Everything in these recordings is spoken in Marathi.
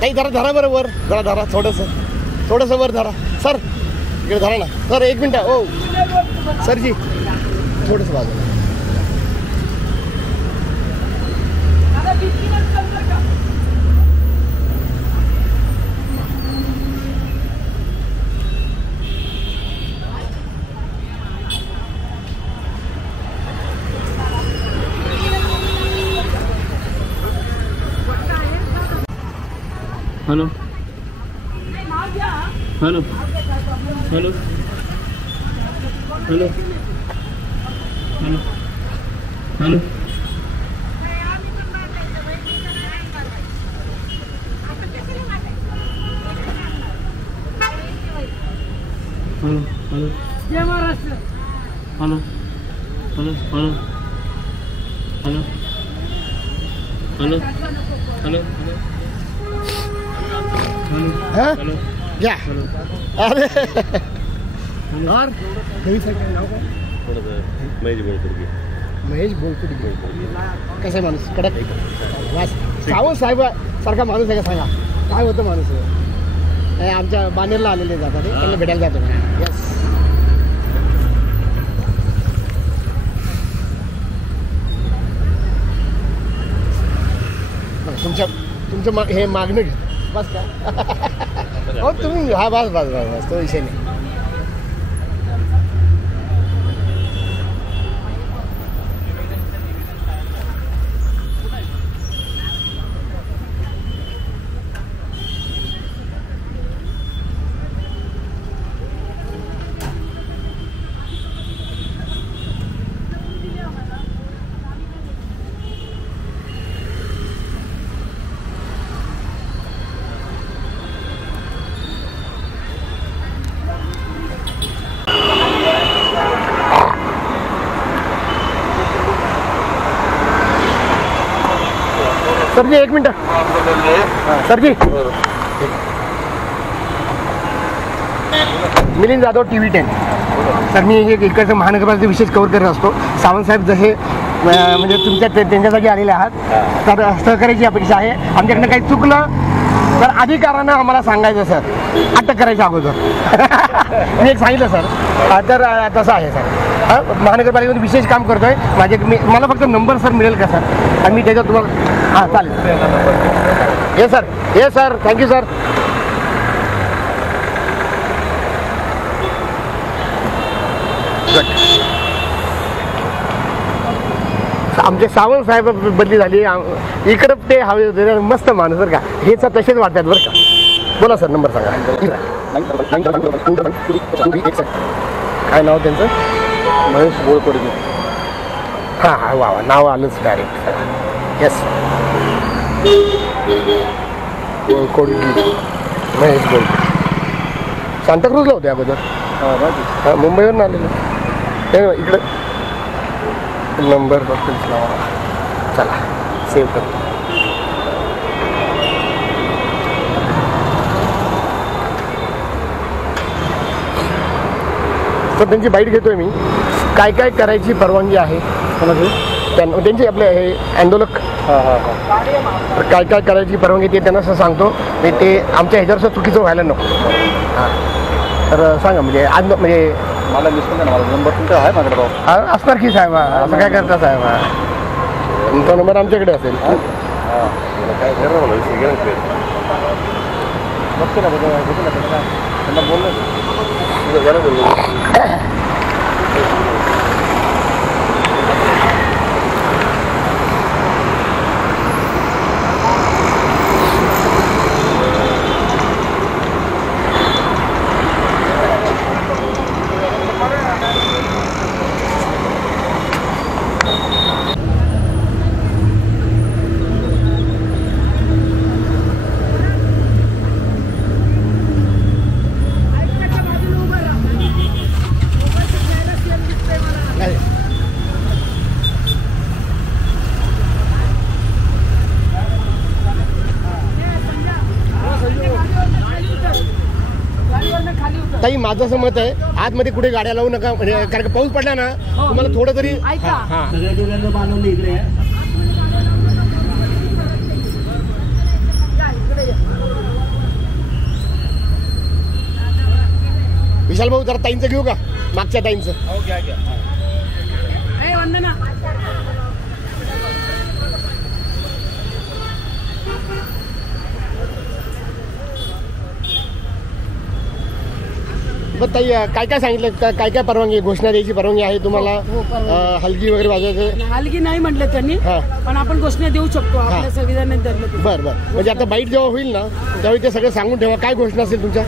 नाही धरा धरा बरं वर धरा धरा थोडंसं वर धरा सर इकडे धरा ना सर 1 मिनिट हो सरजी थोडंसं बाजूला hello hello hello hello hello hello hello hello जय Maharashtra hello hello hello hello hello hello hello क्या अरे और कहीं से नाव का महेश बोलकुडी कसा माणूस कडक वास सावंत साहेब सारखा माणूस आहे का सांगा काय होतं माणूस आमच्या बानेरला आलेले जातात त्यांना भेटायला जातो यस तुमचं हे मागणं घे बस का हो तुम्ही हा बस बस बस बस तो विषय नाही सर जी 1 मिनट सर जी मिलिंद जाधव TV10 सर मी इकडचं महानगरपालिकेचा विशेष कव्हर करत असतो सावंतसाहेब जसे म्हणजे तुमच्या त्यांच्या जागी आलेले आहात तर सहकार्याची अपेक्षा आहे आमच्याकडनं काही चुकलं तर अधिकारानं आम्हाला सांगायचं सर अटक करायच्या अगोदर मी एक सांगितलं सर तर तसं आहे सर महानगरपालिकेमध्ये विशेष काम करतोय मला फक्त नंबर सर मिळेल का सर आणि मी त्याच्यात तुम्हाला हां चालेल ये सर थँक्यू सर आमचे सावंत साहेब बदली झाली इकडं ते हवे होते मस्त माणूस बरं का हे सर तसेच वाटतात बरं का बोला सर नंबर सांगा काय नाव त्यांचं महेश बोलकोडी हां वा नाव आलंच डायरेक्ट यस बोलकोडी महेश बोलकोडी सांताक्रूजला होते अगोदर मुंबईवरून आलेलं इकडं नंबर फक्त चला सेव्ह करतो तर त्यांची बाईट घेतोय मी काय काय करायची परवानगी आहे त्यांची आपले हे आंदोलक काय काय करायची परवानगी ते त्यांना सांगतो मी ते आमच्या ह्याच्यावर चुकीचं व्हायला नको हां तर सांगा म्हणजे आज म्हणजे मला नंबर तुमचा आहे माझ्याकडे असणार की साहेब असं काय करता साहेब तुमचा नंबर आमच्याकडे असेल काय त्यांना बोललं ताई माझं असं मत आहे आतमध्ये कुठे गाड्या लावू नका म्हणजे कारण का पाऊस पडला ना तुम्हाला थोडं तरी विशाल भाऊ जरा ताईंचं घेऊ का, मागच्या ताईंचं? वंदना बरं ताई, काय काय सांगितलं, काय काय परवानगी, घोषणा द्यायची परवानगी आहे तुम्हाला? हलगी वगैरे वाजवायचं? हलगी नाही म्हटलं त्यांनी, पण आपण घोषणा देऊ शकतो आपल्या संविधानात धरलं. बरं बरं, म्हणजे आता बाईट जेव्हा होईल ना त्यावेळी ते सगळं सांगून ठेवा. काय घोषणा असेल तुमच्या?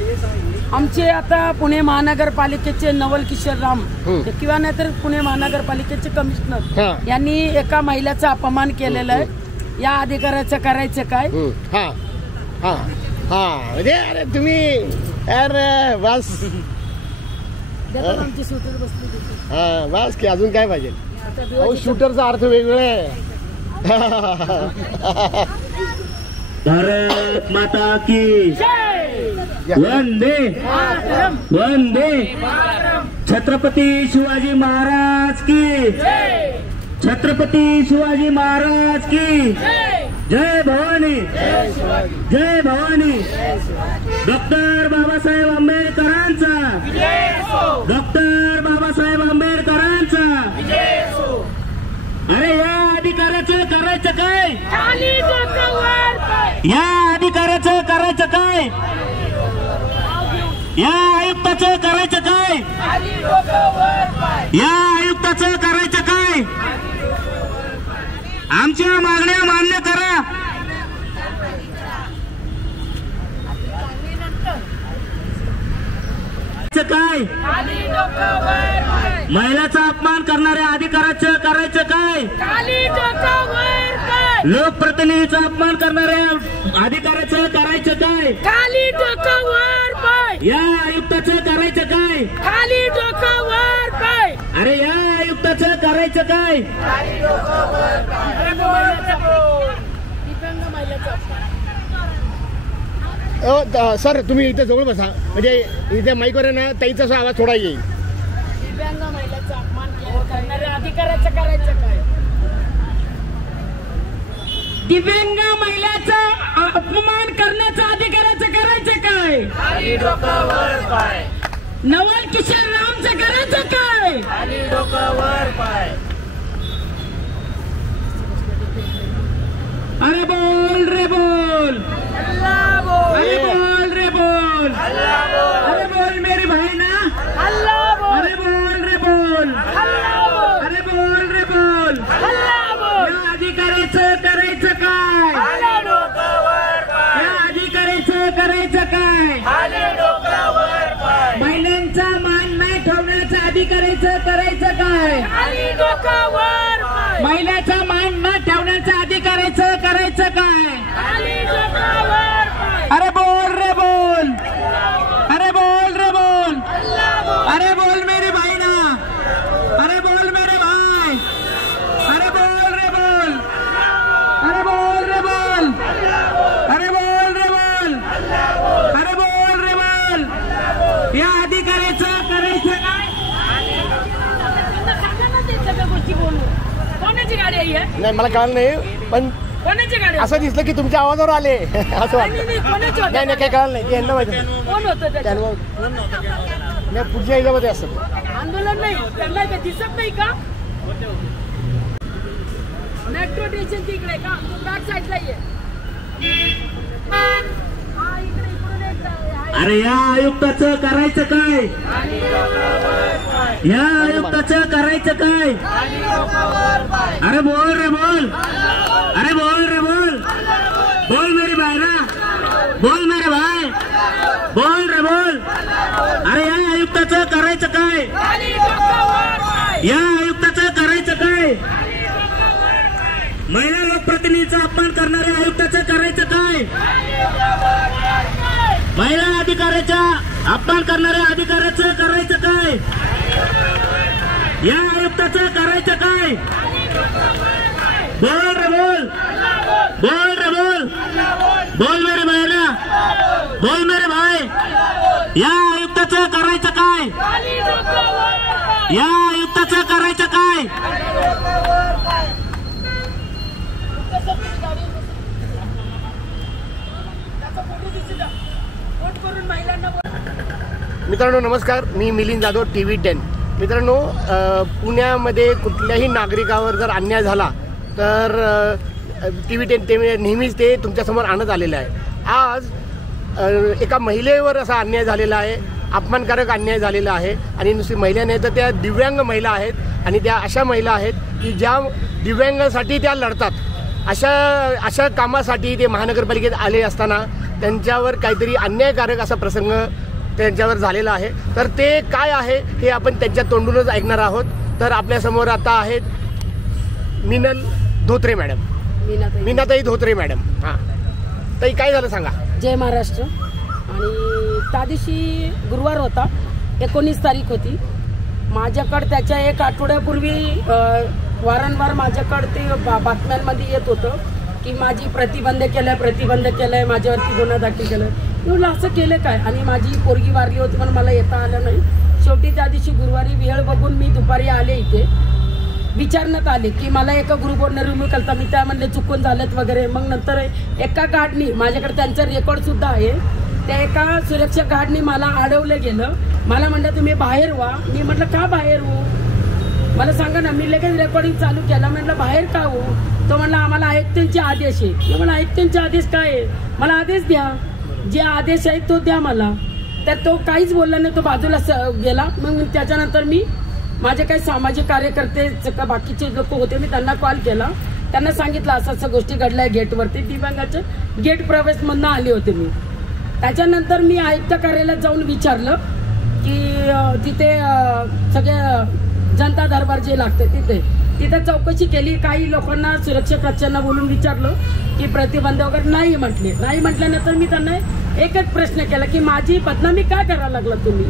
आमचे आता पुणे महानगरपालिकेचे नवल किशोर राम किंवा नाहीतर पुणे महानगरपालिकेचे कमिशनर यांनी एका महिलेचा अपमान केलेला आहे. या अधिकाऱ्याचं करायचं काय? हा हा हा, म्हणजे अरे तुम्ही अरे बस आमची शूटर बसली. हा बस की अजून काय पाहिजे? अहो शूटरचा अर्थ वेगवेगळा आहे. भारत माता की वंदे वंदे. छत्रपती शिवाजी महाराज की, छत्रपती शिवाजी महाराज की जय भवानी, जय भवानी. डॉक्टर बाबासाहेब आंबेडकरांचा, डॉक्टर बाबासाहेब आंबेडकरांचा. अरे या अधिकाऱ्याचं करायचं काय? या अधिकाऱ्याचं करायचं काय? या आयुक्ताचं करायचं काय? या आयुक्ताचं करायचं काय? आमच्या मागण्या मान्य करा. काय? महिलाचा अपमान करणाऱ्या अधिकाऱ्याचं करायचं काय? लोकप्रतिनिधीचा अपमान करणाऱ्या अधिकाऱ्याचं करायचं काय? या आयुक्ताचं करायचं काय? अरे या आयुक्ताचं करायचं काय? सर तुम्ही इथे जवळ बसा, म्हणजे इथे माईकवर आहे ना ताईचा आवाज थोडा येईल. दिव्यांग महिलेचा अपमान करणाऱ्या अधिकाऱ्याचं करायचं काय? दिव्यांग महिलेचा अपमान करण्याचा अधिकाऱ्याचं करायचं काय? नवल किशोर रामचं करायचं काय? अरे बोल रे बोल, अरे बोल रे बोल, अरे बोल मेरी भाई ना, अरे बोल रे बोल, अरे बोल रे बोल. या अधिकाऱ्याचं करायचं काय? या अधिकाऱ्याचं करायचं काय? महिलांचा मान नाही ठेवण्याचं अधिकाऱ्याचं करायचं काय? महिलाचा मान न ठेवण्याचं अधिकाऱ्याचं करायचं काय? अरे बोल रे बोल, अरे बोल रे बोल, अरे बोल मेरी भाई ना, अरे बोल मेरे भाई, अरे बोल रे बोल, अरे बोल रे बोल, अरे बोल रे बोल, अरे बोल रे बोल. या अधिकाऱ्याचं करायचं काय? कोणाची गाडी आहे? नाही मला कळलं नाही, पण कोणाची गाडी? असं दिसलं की तुमच्या आवाजावर आले असं वाटतं. नाही नाही काही कळलं नाही, यांना माहिती कोण होतं त्याच्यावर? नाही पुढच्या ह्याच्यामध्ये असतं आंदोलन नाही, त्यांना ते दिसत नाही का? मेट्रो स्टेशन तिकडे का? बॅक साईडला ये. अरे या आयुक्ताचं करायचं काय? या आयुक्ताचं करायचं काय? अरे बोल रे बोल, अरे बोल रे बोल, बोल मेरी भाईरा, बोल मेरे भाई, बोल रे बोल. अरे या आयुक्ताचं करायचं काय? या आयुक्ताचं करायचं काय? महिला लोकप्रतिनिधीचा अपमान करणाऱ्या आयुक्ताचं करायचं काय? महिला अधिकाऱ्याचा अपमान करणाऱ्या अधिकाऱ्याचं करायचं काय? या आयुक्ताचं करायचं काय? बोल रे बोल, बोल रे बोल, बोल मेरे भाईला, बोल मेरे भाई. या आयुक्ताचं करायचं काय? या आयुक्ताचं करायचं काय? मित्रांनो नमस्कार, मी मिलिंद जाधव, TV10. मित्रांनो, पुण्यामध्ये कुठल्याही नागरिकावर जर अन्याय झाला तर TV10 ते नेहमीच ते तुमच्यासमोर आणत आलेलं आहे. आज एका महिलेवर असा अन्याय झालेला आहे, अपमानकारक अन्याय झालेला आहे. आणि नुसती महिला नाही तर त्या दिव्यांग महिला आहेत आणि त्या अशा महिला आहेत की ज्या दिव्यांगासाठी त्या लढतात. अशा कामासाठी ते महानगरपालिकेत आले असताना त्यांच्यावर काहीतरी अन्यायकारक असा प्रसंग त्यांच्यावर झालेला आहे. तर ते काय आहे हे आपण त्यांच्या तोंडूनच ऐकणार आहोत. तर आपल्यासमोर आता आहेत मिनल धोत्रे मॅडम, मीनाताई धोत्रे मॅडम. हां ताई, काय झालं सांगा. जय महाराष्ट्र. आणि त्या दिवशी गुरुवार होता, 19 तारीख होती. माझ्याकडं त्याच्या एक आठवड्यापूर्वी वारंवार माझ्याकडं ते बातम्यांमध्ये येत होतं की माझी प्रतिबंध केलाय, माझ्यावरती गुन्हा दाखल केलाय. म्हणलं असं केलं काय. आणि माझी पोरगी वारली होती पण मला येता आलं नाही. शेवटी त्या दिवशी गुरुवारी वेळ बघून मी दुपारी आले इथे, विचारण्यात आले की मला एका ग्रुपवरनं रिमूव्ह करता. मी त्या म्हणले चुकून झालेत वगैरे. मग नंतर एका गार्डनी, माझ्याकडे त्यांचं रेकॉर्डसुद्धा आहे, त्या एका सुरक्षा गार्डनी मला अडवलं गेलं. मला म्हणलं तुम्ही बाहेर व्हा. मी म्हटलं का बाहेर हो, मला सांगा ना. मी लगेच रेकॉर्डिंग चालू केला. म्हटलं बाहेर का हो. तो म्हणला आम्हाला आयुक्तांचे आदेश आहे. मी म्हणलं आयुक्तांचे आदेश काय आहे, मला आदेश द्या, जे आदेश आहे तो द्या मला. तर तो काहीच बोलला नाही, तो बाजूला गेला. मग त्याच्यानंतर मी माझे काही सामाजिक कार्यकर्ते बाकीचे लोक होते, मी त्यांना कॉल केला. त्यांना सांगितलं असं असं गोष्टी घडल्या गेटवरती. दिव्यांगाच्या गेट प्रवेशमधनं आले होते मी. त्याच्यानंतर मी आयुक्त कार्यालयात जाऊन विचारलं की तिथे सगळे जनता दरबार जे लागते तिथे चौकशी केली. काही लोकांना सुरक्षा कक्षांना बोलून विचारलं की प्रतिबंध वगैरे नाही म्हटले. नाही म्हटल्यानंतर मी त्यांना एकच प्रश्न केला की माझी बदनामी का करायला लागलात तुम्ही,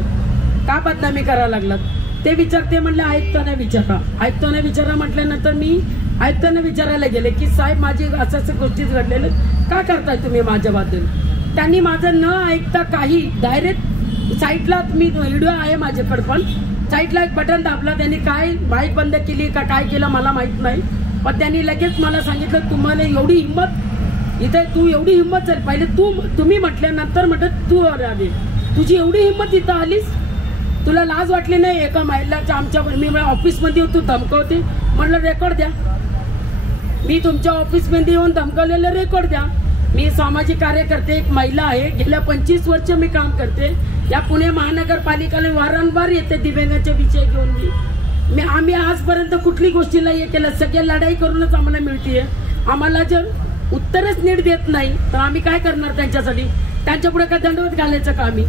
का बदनामी करायला लागलात ते विचारते. म्हणले आयुक्तांना विचारा म्हटल्यानंतर मी आयुक्तांना विचारायला गेले की साहेब माझी असं गोष्टी घडलेल्या का करताय तुम्ही माझ्याबद्दल. त्यांनी माझं न ऐकता काही डायरेक्ट साईटला, मी व्हिडिओ आहे माझ्याकडे पण, साईटला एक बटन दाबला. त्यांनी काय माईक बंद केली का काय केलं मला माहित नाही. पण त्यांनी लगेच मला सांगितलं तुम्हाला एवढी हिंमत इथे, तू एवढी हिंमत झाली पहिले तुम्ही म्हटल्यानंतर म्हटलं तू आली, तुझी एवढी हिंमत इथं आलीस, तुला लाज वाटली नाही. एका महिलाच्या आमच्या मी ऑफिसमध्ये तू धमकवते. म्हटलं रेकॉर्ड द्या, मी तुमच्या ऑफिसमध्ये येऊन धमकवलेलं रेकॉर्ड द्या. मी सामाजिक कार्यकर्ते, एक महिला आहे, गेल्या 25 वर्ष मी काम करते या पुणे महानगरपालिकेला. वारंवार येते दिव्यांगाचे विषय घेऊन. आम्ही आजपर्यंत कुठली गोष्टीला हे केलं, सगळे लढाई करूनच आम्हाला मिळतीये. आम्हाला जर उत्तरच नीट देत नाही तर आम्ही काय करणार त्यांच्यासाठी, त्यांच्या पुढे काय दंडवत घालायचं का आम्ही.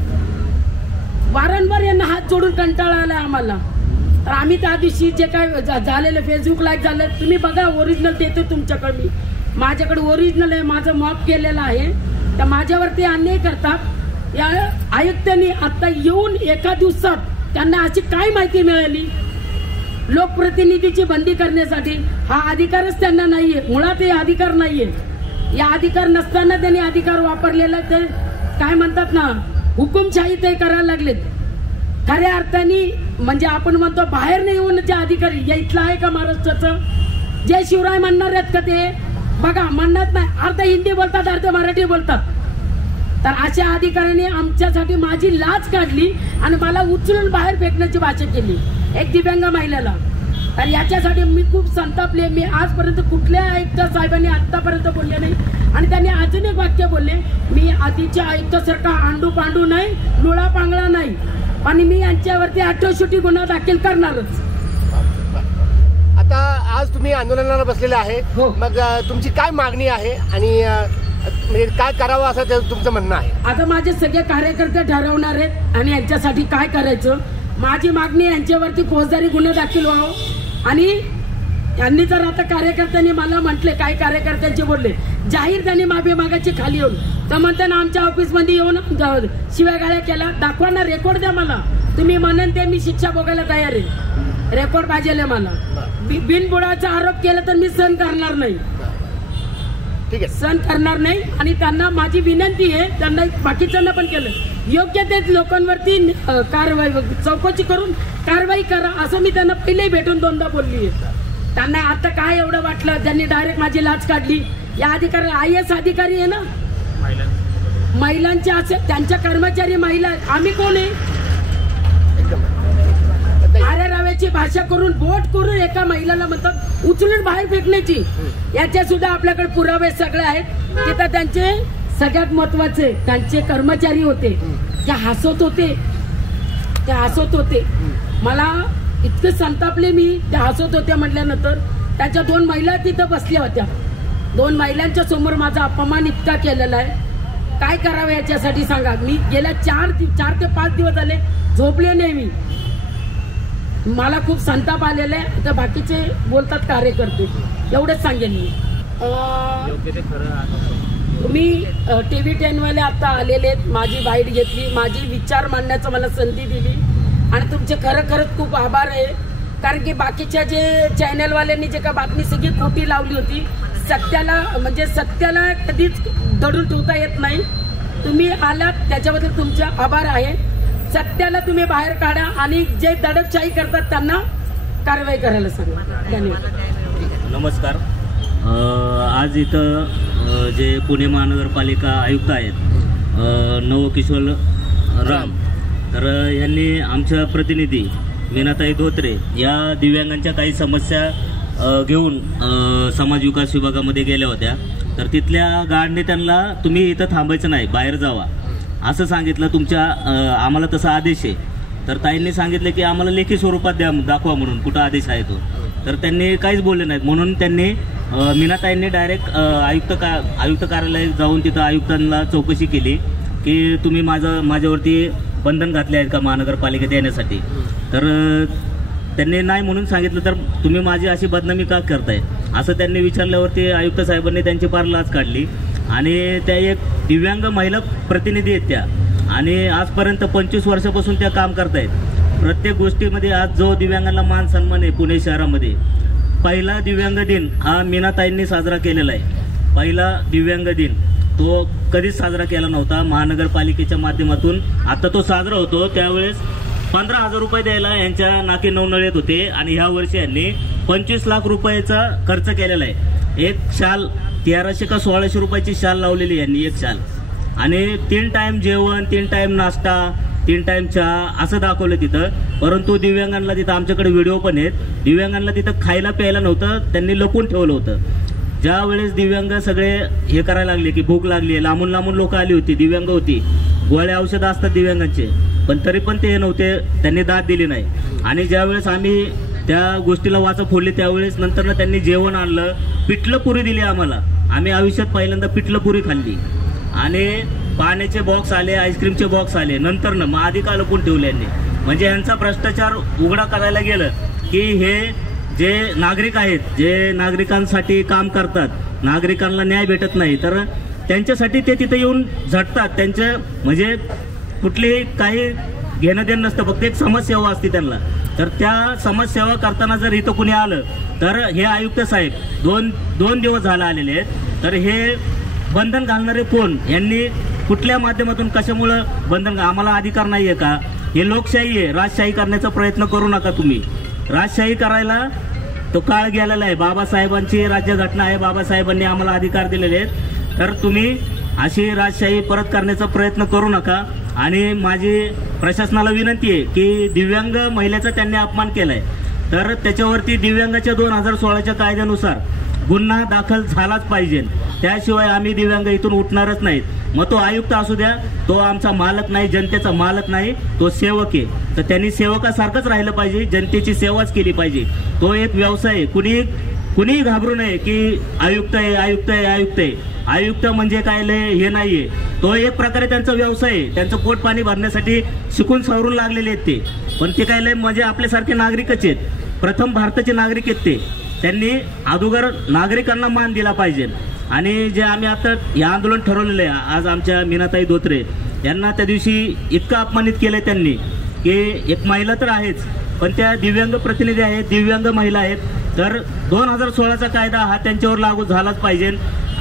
वारंवार यांना हात जोडून कंटाळा आलाय आम्हाला. तर आम्ही त्या दिवशी जे काय झालेलं फेसबुक लाईव्ह झालं तुम्ही बघा, ओरिजिनल देते तुमच्याकडे. मी माझ्याकडे ओरिजिनल आहे, माझं मॉप केलेलं आहे. तर माझ्यावरती अन्याय करतात. या आयुक्तांनी आता येऊन एका दिवसात त्यांना अशी काय माहिती मिळाली लोकप्रतिनिधीची बंदी करण्यासाठी. हा अधिकारच त्यांना नाहीये, मुळात हे अधिकार नाहीये. या अधिकार नसताना त्यांनी अधिकार वापरलेला. ते काय म्हणतात ना, हुकुमशाही ते करायला लागलेत खऱ्या अर्थाने. म्हणजे आपण म्हणतो बाहेर नाही येऊन जे अधिकारी, या इथलं आहे का महाराष्ट्राचं, जय शिवराय म्हणणार आहेत का ते बघा, म्हणत नाही. अर्ध हिंदी बोलतात, अर्ध मराठी बोलतात. तर अशा अधिकाऱ्यांनी आमच्यासाठी माझी लाज काढली आणि मला उचलून बाहेर फेकण्याची भाषा केली एक दिव्यांग महिलेला. तर याच्यासाठी मी खूप संतापले. मी आजपर्यंत कुठल्या आयुक्त साहेबांनी आतापर्यंत बोलले नाही. आणि त्यांनी अजून एक वाक्य बोलले, मी आधीच्या आयुक्तासारखा आंडू पांडू नाही, मुळा पांगळा नाही, आणि मी यांच्यावरती 68 गुन्हा दाखल करणारच. आता आज तुम्ही आंदोलनाला बसलेले आहे, हो. मग तुमची काय मागणी आहे आणि म्हणजे काय करावं असं ते तुमचं म्हणणं आहे. आता माझे सगळे कार्यकर्ते ठरवणार आहेत आणि यांच्यासाठी काय करायचं. माझी मागणी यांच्यावरती फौजदारी गुन्हा दाखल व्हावं. आणि यांनी जर आता कार्यकर्त्यांनी मला म्हटले, काही कार्यकर्त्यांचे बोलले जाहीर त्यांनी माफी मागायची खाली येऊन, तर म्हणताना आमच्या ऑफिसमध्ये येऊन शिव्यागाळ्या केला. दाखवा ना, रेकॉर्ड द्या मला. तुम्ही म्हणेन ते मी शिक्षा भोगायला तयार आहे. रेकॉर्ड पाहिजे मला. बिनबुडाचा आरोप केला तर मी सहन करणार नाही, ठीक आहे, सहन करणार नाही. आणि त्यांना माझी विनंती आहे, त्यांना बाकीच्यांना पण केलं, योग्य ते लोकांवरती कारवाई, चौकशी करून कारवाई करा असं मी त्यांना पहिलेही भेटून 2दा बोलली आहे. त्यांना आता काय एवढं वाटलं, त्यांनी डायरेक्ट माझी लाच काढली. या अधिकारी IAS अधिकारी आहे ना, महिलांचे असे त्यांच्या कर्मचारी महिला, आम्ही कोण आहे, बोटाची भाषा करून बोट करून एका महिलाला म्हणतात उचलून बाहेर फेकण्याची, याच्या सुद्धा आपल्याकडे पुरावे सगळे आहेत. तिथं त्यांचे सगळ्यात महत्वाचे त्यांचे कर्मचारी होते, ते हसत होते. मला इतकं संतापले मी, त्या हसत होत्या म्हटल्यानंतर. त्यांच्या 2 महिला तिथं बसल्या होत्या. 2 महिलांच्या समोर माझा अपमान इतका केलेला आहे. काय करावं याच्यासाठी सांगा. मी गेल्या 4 ते 5 दिवस झाले झोपले नाही मी. मला खूप संताप आलेला आहे. तर बाकीचे बोलतात कार्यकर्ते, एवढंच सांगेन मी. मी TV 10 वाले आता आलेले आहेत, माझी बाईट घेतली, माझी विचार मांडण्याचं मला संधी दिली आणि तुमचे खरंच खूप आभार आहे. कारण की बाकीच्या जे चॅनलवाल्यांनी जे का बातमी सगळी खोटी लावली होती, सत्याला कधीच दडून ठेवता येत नाही. तुम्ही आलात त्याच्याबद्दल तुमचे आभार आहे. सत्याला तुम्ही बाहेर काढा आणि जे दडपशाही करतात त्यांना कारवाई करायला सांगा. धन्यवाद. नमस्कार. आज इथं जे पुणे महानगरपालिका आयुक्त आहेत नवकिशोर राम, तर यांनी आमच्या प्रतिनिधी मीनाताई धोत्रे या दिव्यांगांच्या काही समस्या घेऊन समाज विकास विभागामध्ये गेल्या होत्या. तर तिथल्या गार्डने त्यांना तुम्ही इथं थांबायचं नाही, बाहेर जावा असं सांगितलं. आम्हाला तसा आदेश आहे. तर ताईंनी सांगितलं की आम्हाला लेखी स्वरूपात दाखवा म्हणून कुठं आदेश आहे तो. तर त्यांनी काहीच बोलले नाहीत. म्हणून त्यांनी मीनाताईंनी डायरेक्ट आयुक्त कार्यालयात जाऊन तिथं आयुक्तांना चौकशी केली की तुम्ही माझ्यावरती बंधन घातले आहेत का महानगरपालिकेत येण्यासाठी. तर त्यांनी नाही म्हणून सांगितलं. तर तुम्ही माझी अशी बदनामी का करताय असं त्यांनी विचारल्यावरती आयुक्त साहेबांनी त्यांची फार लाच काढली. आणि त्या एक दिव्यांग महिला प्रतिनिधी आहेत त्या, आणि आजपर्यंत 25 वर्षापासून त्या काम करतायत प्रत्येक गोष्टीमध्ये. आज जो दिव्यांगांना मान सन्मान आहे पुणे शहरामध्ये, पहिला दिव्यांग दिन हा मीनाताईंनी साजरा केलेला आहे. पहिला दिव्यांग दिन तो कधीच साजरा केला नव्हता महानगरपालिकेच्या माध्यमातून. आता तो साजरा होतो त्यावेळेस 15,000 रुपये द्यायला यांच्या नाकी नवनळ येत होते. आणि ह्या वर्षी यांनी 25 लाख रुपयाचा खर्च केलेला आहे. एक शाल 1300 का 1600 रुपयाची शाल लावलेली यांनी, एक शाल. आणि 3 टाइम जेवण, 3 टाइम नाश्ता, 3 टाइम चहा असं दाखवलं तिथं. परंतु दिव्यांगांना तिथं आमच्याकडे व्हिडिओ पण आहेत, दिव्यांगांना तिथं खायला प्यायला नव्हतं, त्यांनी लपून ठेवलं होतं. ज्या वेळेस दिव्यांग सगळे हे करायला लागले की भूक लागली, लांबून लांबून लोक आली होती, दिव्यांग होती, गोळ्या औषधं असतात दिव्यांगांचे, पण तरी पण ते नव्हते, त्यांनी दाद दिली नाही. आणि ज्यावेळेस आम्ही त्या गोष्टीला वाचा फोडली त्यावेळेस नंतर त्यांनी जेवण आणलं, पिठलं पुरी दिली आम्हाला. आम्ही आयुष्यात पहिल्यांदा पिठलं पुरी खाल्ली. आणि पाण्याचे बॉक्स आले, आईस्क्रीमचे बॉक्स आले नंतर मग आधी का लपून ठेवले यांनी. म्हणजे यांचा भ्रष्टाचार उघडा करायला गेलं की हे जे नागरिक आहेत, जे नागरिकांसाठी काम करतात, नागरिकांना न्याय भेटत नाही, तर त्यांच्यासाठी ते तिथे येऊन झटतात. त्यांचं म्हणजे कुठलीही काही घेणं देणं नसतं, फक्त एक समाजसेवा असते त्यांना. तर त्या समाजसेवा करताना जर इथं कुणी आलं तर हे आयुक्त साहेब दोन दिवस झाला आलेले आहेत. तर हे बंधन घालणारे कोण, यांनी कुठल्या माध्यमातून कशामुळं बंधन, आम्हाला अधिकार नाहीये का? हे लोकशाही आहे, राजशाही करण्याचा प्रयत्न करू नका तुम्ही. राजशाही करायला तो काळ गेलेला आहे. बाबासाहेबांची राज्यघटना आहे, बाबासाहेबांनी आम्हाला अधिकार दिलेले आहेत. तर तुम्ही अशी राजशाही परत करण्याचा प्रयत्न करू नका. आणि माझी प्रशासनाला विनंती आहे की दिव्यांग महिलेचा त्यांनी अपमान केलाय, तर त्याच्यावरती दिव्यांगाच्या 2016च्या कायद्यानुसार गुन्हा दाखल झालाच पाहिजे. त्याशिवाय आम्ही दिव्यांग इथून उठणारच नाहीत. मग तो आयुक्त असू द्या, तो आमचा मालक नाही, जनतेचा मालक नाही, तो सेवक आहे. तर त्यांनी सेवकासारखंच राहिलं पाहिजे, जनतेची सेवाच केली पाहिजे. तो एक व्यवसाय आहे. कुणीही घाबरू नये की आयुक्त आहे, आयुक्त आहे, आयुक्त आहे. आयुक्त म्हणजे काय लय हे नाहीये, तो एक प्रकारे त्यांचा व्यवसाय आहे. त्यांचं पोट पाणी भरण्यासाठी शिकून सवरून लागलेले आहेत ते. पण ते काय लय म्हणजे आपल्यासारखे नागरिकच आहेत, प्रथम भारताचे नागरिक आहेत ते. त्यांनी अगोदर नागरिकांना मान दिला पाहिजे. आणि जे आम्ही आता हे आंदोलन ठरवलेलं आहे, आज आमच्या मीनाताई धोत्रे यांना त्या दिवशी इतकं अपमानित केलंय त्यांनी की एक महिला तर आहेच, पण त्या दिव्यांग प्रतिनिधी आहेत, दिव्यांग महिला आहेत. तर 2016चा कायदा हा त्यांच्यावर लागू झालाच पाहिजे.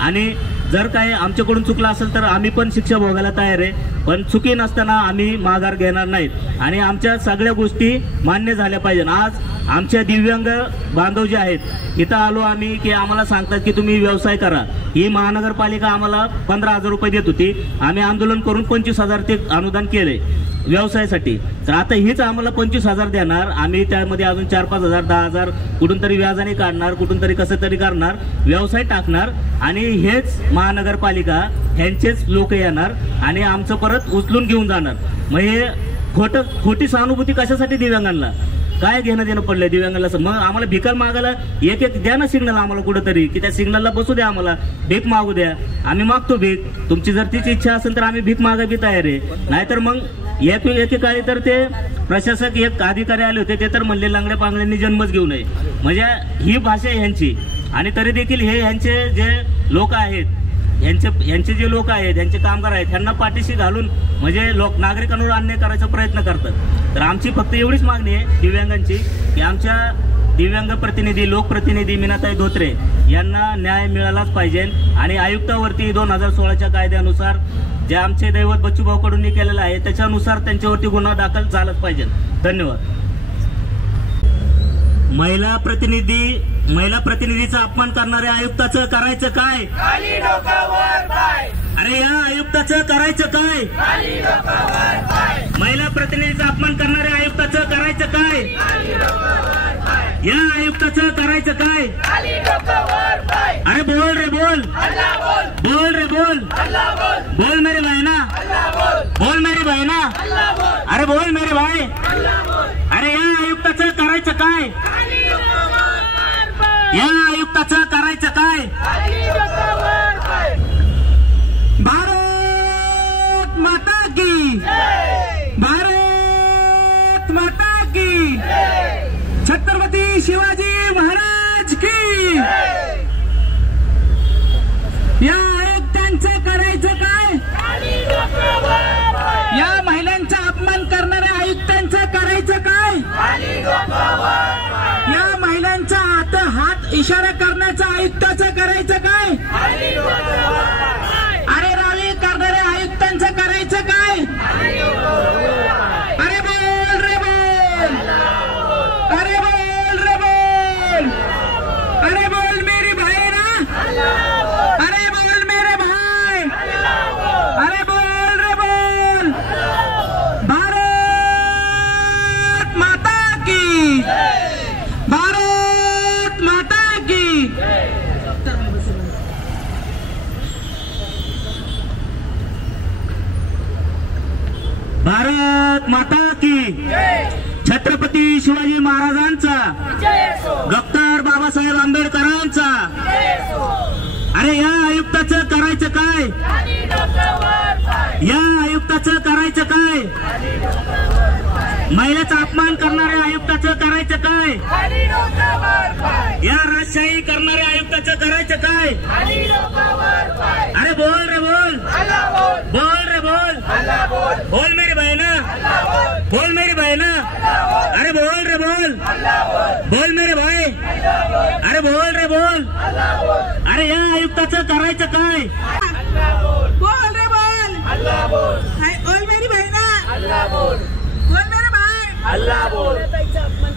आणि जर काय आमच्याकडून चुकलं असेल तर आम्ही पण शिक्षा भोगायला तयार आहे, पण चुकी नसताना आम्ही माघार घेणार नाहीत. आणि आमच्या सगळ्या गोष्टी मान्य झाल्या पाहिजे. आज आमच्या दिव्यांग बांधव जे आहेत इथं आलो आम्ही की आम्हाला सांगतात की तुम्ही व्यवसाय करा. ही महानगरपालिका आम्हाला 15,000 रुपये देत होती, आम्ही आंदोलन करून 25,000 ते अनुदान केलंय. व्यवसायासाठी. तर आता हीच आम्हाला 25,000 देणार, आम्ही त्यामध्ये अजून 4-5 हजार 10,000 कुठून तरी व्याजाने काढणार, कुठून तरी कसं तरी करणार, व्यवसाय टाकणार आणि हेच महानगरपालिका ह्यांचेच लोक येणार आणि आमचं परत उचलून घेऊन जाणार. मग हे खोटी सहानुभूती कशासाठी दिव्यांगांना? काय घेणं देणं पडलंय दिव्यांगाला? मग आम्हाला भिकार मागायला एक द्या ना सिग्नल आम्हाला कुठंतरी, की त्या सिग्नलला बसू द्या, आम्हाला भीक मागू द्या, आम्ही मागतो भीक. तुमची जर तीच इच्छा असेल तर आम्ही भीक मागायला तयार आहे. नाहीतर मग एकेकाळी तर ते प्रशासक एक अधिकारी आले होते, ते तर म्हणले लांगड्या पांगड्यांनी जन्मच घेऊ नये. म्हणजे ही भाषा आहे ह्यांची. आणि तरी देखील हे ह्यांचे जे लोक आहेत, यांचे जे लोक आहेत, यांचे कामगार आहेत, त्यांना पाठीशी घालून म्हणजे नागरिकांवर अन्याय करायचा प्रयत्न करतात. तर आमची फक्त एवढीच मागणी आहे दिव्यांगांची, की आमच्या दिव्यांग प्रतिनिधी, लोकप्रतिनिधी मीनाताई धोत्रे यांना न्याय मिळालाच पाहिजे. आणि आयुक्तावरती 2016च्या कायद्यानुसार जे आमचे दैवत बच्चूभाऊ कडून केलेलं आहे त्याच्यानुसार त्यांच्यावरती गुन्हा दाखल झालाच पाहिजे. धन्यवाद. महिला प्रतिनिधीचा अपमान करणाऱ्या आयुक्ताचं करायचं काय? अरे या आयुक्ताचं करायचं काय? महिला प्रतिनिधीचा अपमान करणाऱ्या आयुक्ताचं करायचं काय? या आयुक्ताचं करायचं काय? अरे बोल रे बोल, बोल रे बोल, बोल मेरे भाई ना, बोल मेरे भाई ना, अरे बोल मेरे भाई. अरे या आयुक्ताचं करायचं काय? या आयुक्ताचं करायचं काय? भारत माता की, भारत माता की, छत्रपती शिवाजी महाराज की. या आयुक्तांचं करायचं काय? या महिलांचा अपमान करणाऱ्या आयुक्तांचं करायचं काय? या महिलांचा हात इशारा करण्याचा आयुक्ताचं करायचं काय? अरे रावी करणाऱ्या आयुक्तांचं करायचं काय? अरे बोल रे बोल, अरे बोल रे बोल, अरे बोल मेरी भाई ना, अरे बोल मेरे भाई, अरे बोल रे बोल. भारत माता की, भारत माता की. भारत माता की. छत्रपती शिवाजी महाराजांचा, डॉक्टर बाबासाहेब आंबेडकरांचा. अरे या आयुक्ताचं करायचं काय? या आयुक्ताचं करायचं काय? महिलेचा अपमान करणाऱ्या आयुक्ताचं करायचं काय? या राजशाही करणाऱ्या आयुक्ताचं करायचं काय? अरे बोल रे बोल, बोल रे बोल, बोल मेरी बहना, बोल मेरी बहना, अरे बोल रे बोल, बोल मेरे भाई, अरे बोल रे बोल. अरे या आयुक्ताचं करायचं काय? बोल रे बोल, बोल मेरी बहना, बोल मेरे भाई,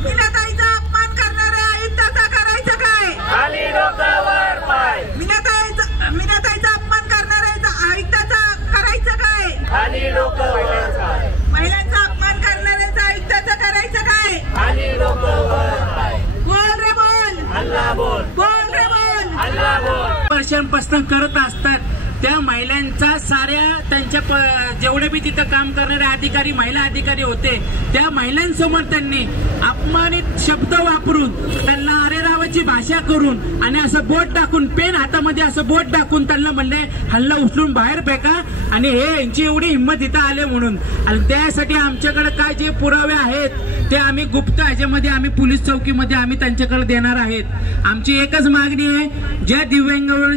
मीनाताईचा अपमान करणाऱ्या आयुक्ताचा करायचं काय? मीनाताईचा अपमान करणाऱ्या आयुक्ताचा करायचं काय? महिलांचा अपमान करणाऱ्याचा आयुक्ताचा करायचं काय? बोल रे बोल, बोल रे बोल. वर्षांपासून करत असतात त्या महिलांचा साऱ्या त्यांच्या जेवढे बी तिथं काम करणारे अधिकारी, महिला अधिकारी होते, त्या महिलांसमोर त्यांनी अपमानित शब्द वापरून, त्यांना अरेरावाची भाषा करून आणि असं बोट टाकून, पेन हातामध्ये असं बोट टाकून त्यांना म्हणले हल्ला उचलून बाहेर फेका. आणि हे यांची एवढी हिंमत इथं आले म्हणून. आणि त्यासाठी आमच्याकडे काय जे पुरावे आहेत ते आम्ही गुप्त ह्याच्यामध्ये आम्ही पोलीस चौकीमध्ये आम्ही त्यांच्याकडे देणार आहेत. आमची एकच मागणी आहे, ज्या दिव्यांगावर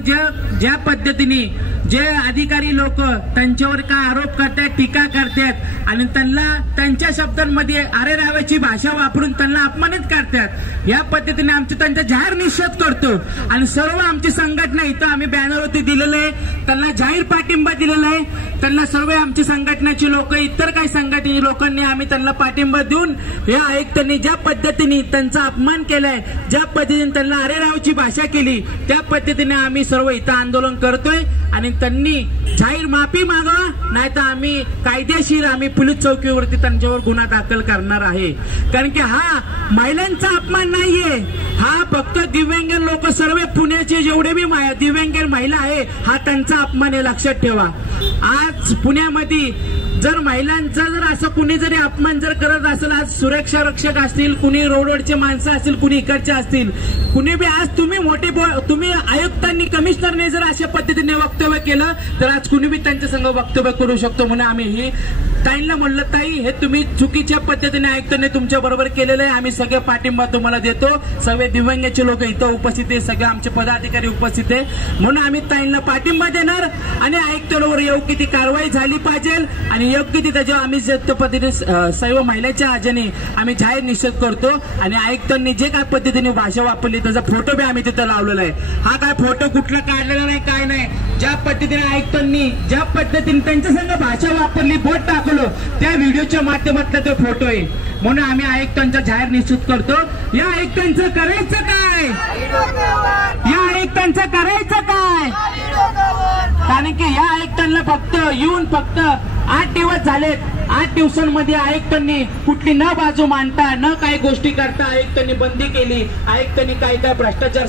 ज्या पद्धतीने जे अधिकारी लोक त्यांच्यावर काय आरोप करतात, टीका करतात आणि त्यांना त्यांच्या शब्दांमध्ये अरेरावाची भाषा वापरून त्यांना अपमानित करतात, या पद्धतीने आमची त्यांचा जाहीर निषेध करतो. आणि सर्व आमची संघटना इथं आम्ही बॅनरवरती दिलेलं आहे, त्यांना जाहीर पाठिंबा दिलेला आहे. त्यांना सर्व आमची संघटनेची लोक, इतर काही संघटनेची लोकांनी आम्ही त्यांना पाठिंबा देऊन या आयुक्तांनी ज्या पद्धतीने त्यांचा अपमान केलाय, ज्या पद्धतीने त्यांना अरेरावाची भाषा केली, त्या पद्धतीने आम्ही सर्व इथं आंदोलन करतोय. आणि त्यांनी जाहीर माफी मागा नाही तर आम्ही कायदेशीर आम्ही पोलीस चौकीवरती त्यांच्यावर गुन्हा दाखल करणार आहे. कारण की हा महिलांचा अपमान नाहीये, हा फक्त दिव्यांग लोक सर्व पुण्याचे जेवढे बी दिव्यांग महिला आहे हा त्यांचा अपमान आहे, लक्षात ठेवा. आज पुण्यामध्ये जर महिलांचा जर असं कुणी जरी अपमान जर करत असेल, आज सुरक्षा रक्षक असतील, कुणी रोडवरचे माणसं असतील, कुणी इकडचे असतील, कुणी बी आज तुम्ही आयुक्तांनी कमिशनरने जर अशा पद्धतीने वक्तव्य केलं तर आज कुणी बी त्यांच्या संग वक्तव्य करू शकतो. म्हणून आम्ही ही ताईंना म्हणलं, ताई हे तुम्ही चुकीच्या पद्धतीने आयुक्तांनी तुमच्या बरोबर केलेलं आहे, आम्ही सगळे पाठिंबा तुम्हाला देतो. सगळे दिव्यांगाचे लोक इथं उपस्थित आहे, सगळे आमचे पदाधिकारी उपस्थित आहे, म्हणून आम्ही ताईंना पाठिंबा देणार आणि आयुक्तांवर योग्य ती कारवाई झाली पाहिजे आणि योग्य ती त्याच्यावर आम्ही पद्धतीने सर्व महिलांच्या आजाने आम्ही जाहीर निषेध करतो. आणि आयुक्तांनी जे काय पद्धतीने भाषा वापरली त्याचा फोटो बी आम्ही तिथं लावलेला आहे. हा काय फोटो कुठला काढलेला नाही, काय नाही. ज्या पद्धतीने आयुक्तांनी ज्या पद्धतीने त्यांच्या संग भाषा वापरली, बोट टाकलं, त्या व्हिडिओच्या माध्यमातला तो फोटो आहे. म्हणून आम्ही आयुक्तांचा जाहीर निषेध करतो. या आयुक्तांचं करायचं काय, या आयुक्तांचं करायचं काय. कारण की या आयुक्तांना फक्त येऊन फक्त 8 दिवस झालेत. 8 दिवसांमध्ये आयुक्तांनी कुठली न बाजू मांडता न काही गोष्टी करता आयुक्तांनी बंदी केली. आयुक्तांनी काय भ्रष्टाचार